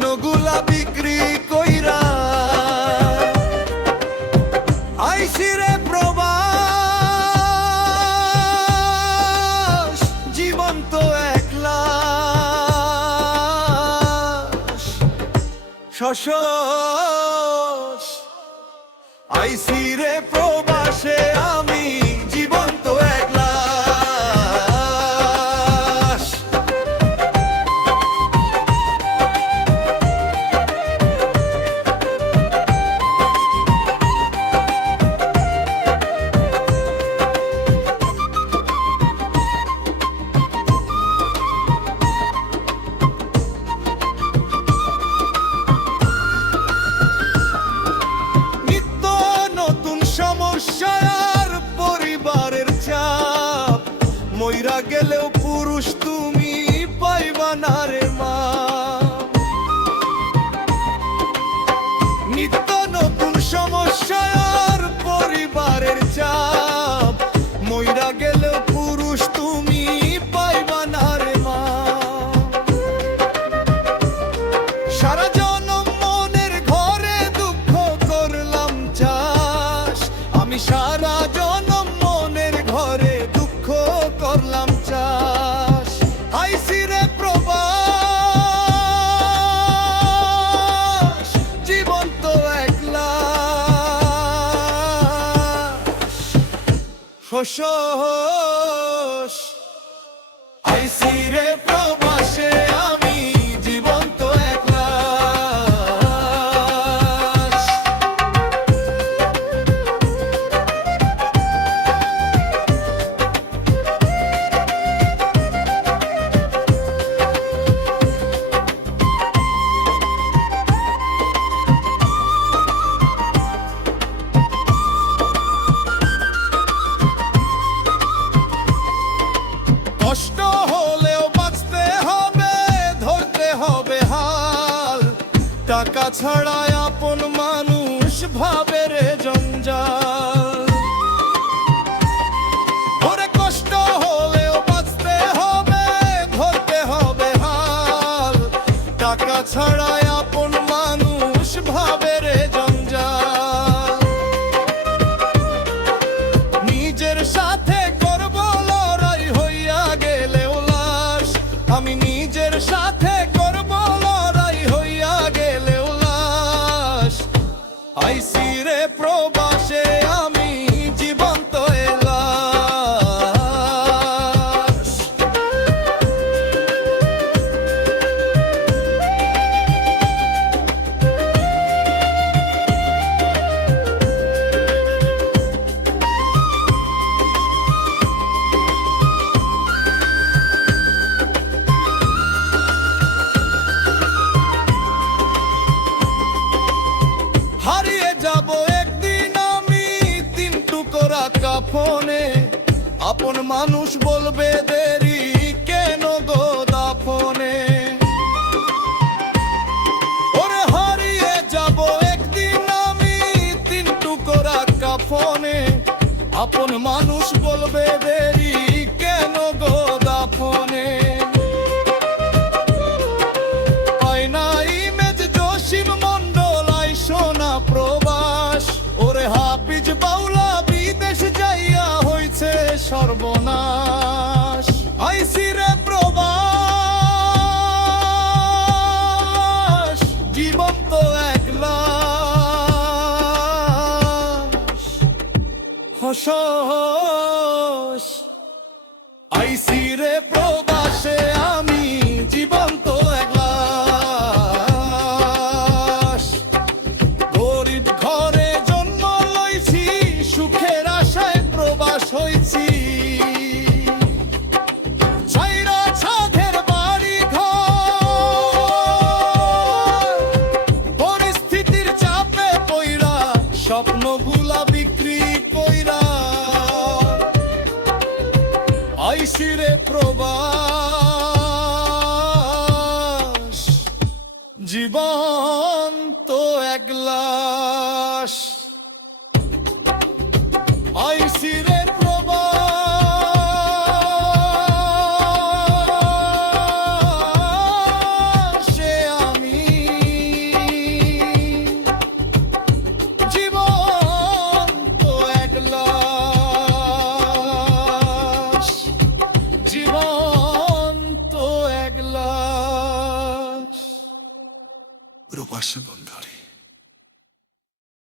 স্বপ্নগুলা বিক্রি কইরা আইছি রে প্রবাস, জীবন তো একলা শশস। আইছি রে প্রবাসে আমি, জীবন তো একলা। সমস্যার পরিবারের চাপ, মইরা গেলেও পুরুষ তুমি পাইবা না রে মা। নিত্য নতুন সমস্যার পরিবারের চাপ, মইরা গেলেও পুরুষ তুমি পাইবা না রে মা। সারা জনম মনের ঘরে দুঃখ করলাম চাষ, আমি সারা জনম মনের ঘরে দুঃখ করলাম চাষ। আইছি রে প্রবাস, জীবন তো একলা শশস। আইছি রে প্রবাসে আমি, জীবন তো একলা। কষ্ট হলেও বাঁচতে হবে, ধরতে হবে হাল, টাকা ছাড়া আপন মানুষ ভাবে রে জঞ্জাল। ওরে কষ্ট হলেও বাঁচতে হবে, ধরতে হবে হাল, টাকা ছাড়া আপন মানুষ ভাবে রে জঞ্জাল। নিজের সাথে আমি নিজের সাথে করব লড়াই, হইয়া গেলেও লাশ। আইছি রে প্রবাসে আমি, জীবন তো এলাশ। হারিয়ে যাব একদিন আমি তিন টুকরা কাফনে, আপন মানুষ বলবে দেরি কেন গো দাফনে। ওরে হারিয়ে যাব একদিন আমি তিন টুকরা কাফনে, আপন মানুষ বলবে দেরি কেন গো দাফনে। প্রবাস ওরে হাফিজ বাউলা বিদেশ যাইয়া হইছে সর্বনাশ। আইছি রে প্রবাস, জীবন তো একলা শশস। আইছি রে প্রবাসে আমি, জীবন তো একলা। সুখের আশায় প্রবাস হইছি, ছাইরা ছাদের বাড়ি ঘর, পরিস্থিতির চাপে পইরা স্বপ্নগুলা বিক্রি কইরা আইছি রে প্রবাস। ভালোবাসা বন্ধু।